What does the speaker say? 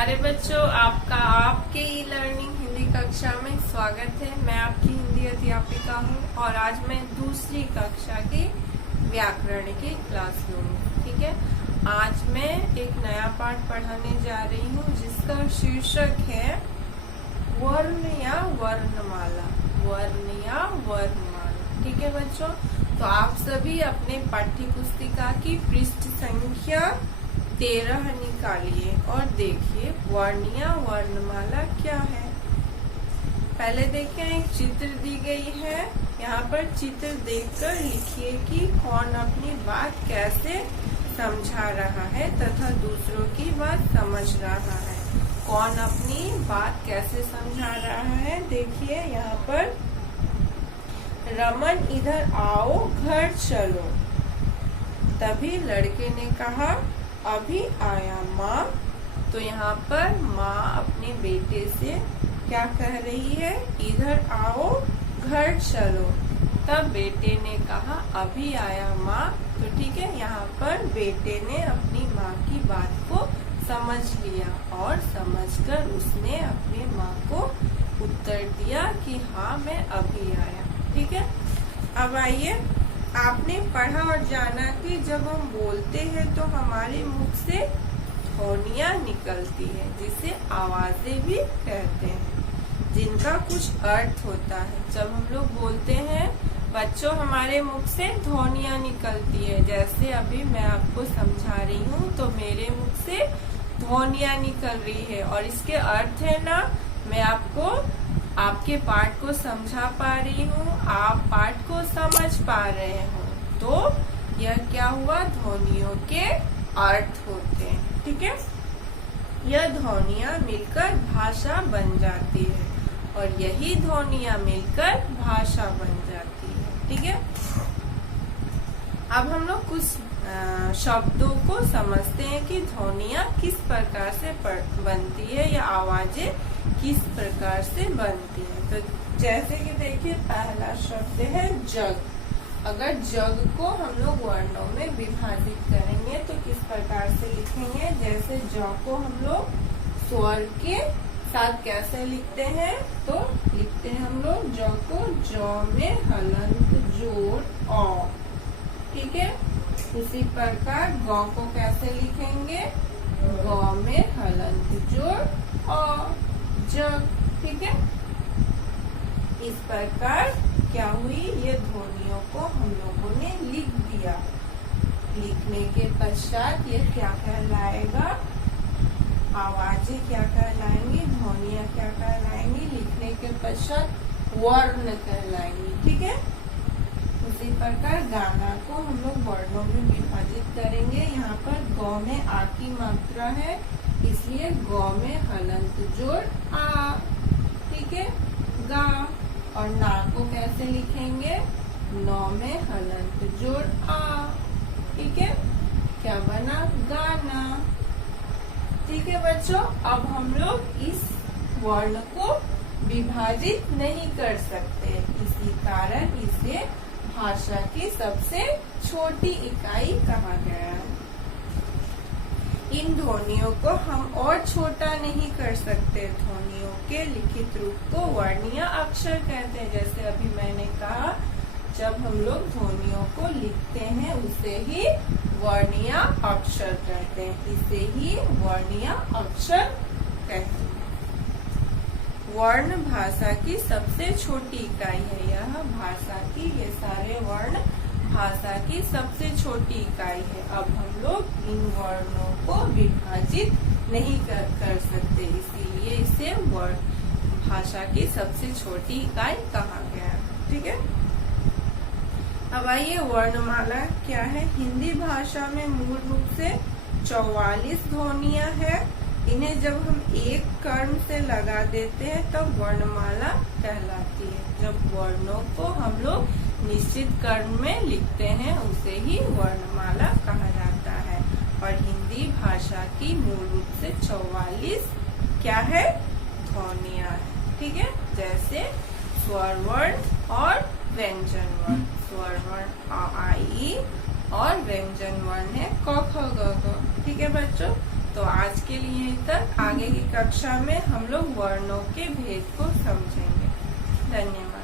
प्यारे बच्चों, आपका आपके ई लर्निंग हिंदी कक्षा में स्वागत है। मैं आपकी हिंदी अध्यापिका हूँ और आज मैं दूसरी कक्षा की व्याकरण की क्लास लूंगी। ठीक है, आज मैं एक नया पाठ पढ़ाने जा रही हूँ जिसका शीर्षक है वर्ण या वर्णमाला। वर्ण या वर्णमाला। ठीक है बच्चों, तो आप सभी अपने पाठ्य पुस्तिका की पृष्ठ संख्या 13 निकालिए और देखिए वर्ण या वर्णमाला क्या है। पहले देखिए, एक चित्र दी गई है। यहाँ पर चित्र देखकर लिखिए कि कौन अपनी बात कैसे समझा रहा है तथा दूसरों की बात समझ रहा है। कौन अपनी बात कैसे समझा रहा है, देखिए यहाँ पर, रमन इधर आओ, घर चलो। तभी लड़के ने कहा, अभी आया माँ। तो यहाँ पर माँ अपने बेटे से क्या कह रही है, इधर आओ, घर चलो। तब बेटे ने कहा, अभी आया माँ। तो ठीक है, यहाँ पर बेटे ने अपनी माँ की बात को समझ लिया और समझकर उसने अपनी माँ को उत्तर दिया कि हाँ मैं अभी आया। ठीक है, अब आइए, आपने पढ़ा और जाना कि जब हम बोलते हैं तो हमारे मुख से ध्वनियाँ निकलती है जिसे आवाजें भी कहते हैं, जिनका कुछ अर्थ होता है। जब हम लोग बोलते हैं बच्चों, हमारे मुख से ध्वनियाँ निकलती है। जैसे अभी मैं आपको समझा रही हूँ तो मेरे मुख से ध्वनियाँ निकल रही है और इसके अर्थ है ना, मैं आपको आपके पाठ को समझा पा रही हूँ, आप पाठ को समझ पा रहे हो। तो यह क्या हुआ, ध्वनियों के अर्थ होते हैं। ठीक है, यह ध्वनियाँ मिलकर भाषा बन जाती है और यही ध्वनियाँ मिलकर भाषा बन जाती है। ठीक है, अब हम लोग कुछ शब्दों को समझते हैं कि ध्वनियाँ किस प्रकार से बनती है या आवाजें किस प्रकार से बनती है। तो जैसे कि देखिए, पहला शब्द है जग। अगर जग को हम लोग वर्णों में विभाजित करेंगे तो किस प्रकार से लिखेंगे, जैसे ज को हम लोग स्वर के साथ कैसे लिखते हैं, तो लिखते हैं हम लोग ज को ज में हलंत जोड़ अ। ठीक है, उसी प्रकार ग को कैसे लिखेंगे, ग में हलंत जोड़ अ, जग। ठीक है, इस प्रकार क्या हुई, ये ध्वनियों को हम लोगों ने लिख दिया। लिखने के पश्चात ये क्या कहलाएगा, आवाजें क्या कहलाएंगी, ध्वनियाँ क्या कहलाएंगी, लिखने के पश्चात वर्ण कहलाएंगी। ठीक है, उसी प्रकार गाना को हम लोग वर्णों में विभाजित करेंगे। यहाँ पर ग में आ की मात्रा है, इसलिए ग में हलंत जोड़ आ। ठीक है, गा। और ना को कैसे लिखेंगे, नौ में हलंत जोड़ आ। ठीक है, क्या बना, गाना। ठीक है बच्चों, अब हम लोग इस वर्ण को विभाजित नहीं कर सकते, इसी कारण इसे भाषा की सबसे छोटी इकाई कहा गया है। इन ध्वनियों को हम और छोटा नहीं कर सकते। ध्वनियों के लिखित रूप को वर्ण या अक्षर कहते हैं। जैसे अभी मैंने कहा, जब हम लोग ध्वनियों को लिखते हैं उसे ही वर्ण या अक्षर कहते हैं, इसे ही वर्ण या अक्षर कहते हैं। वर्ण भाषा की सबसे छोटी इकाई है। यह भाषा की, ये सारे वर्ण भाषा की सबसे छोटी इकाई है। अब हम लोग इन वर्णों को विभाजित नहीं कर सकते, इसीलिए इसे वर्ण भाषा की सबसे छोटी इकाई कहा गया है। ठीक है, अब आइए, वर्णमाला क्या है। हिंदी भाषा में मूल रूप से 44 ध्वनियाँ है। इन्हें जब हम एक कर्ण से लगा देते हैं तब वर्णमाला कहलाती है। जब वर्णों को हम लोग निश्चित कर्ण में लिखते हैं उसे ही वर्णमाला कहा जाता है। और हिंदी भाषा की मूल रूप से 44 क्या है, ध्वनियाँ है। ठीक है, जैसे स्वर वर्ण और व्यंजन वर्ण। स्वर वर्ण आ, ई और व्यंजन वर्ण है क, ख, ग, घ। ठीक है बच्चों, तो आज के लिए तक, आगे की कक्षा में हम लोग वर्णों के भेद को समझेंगे। धन्यवाद।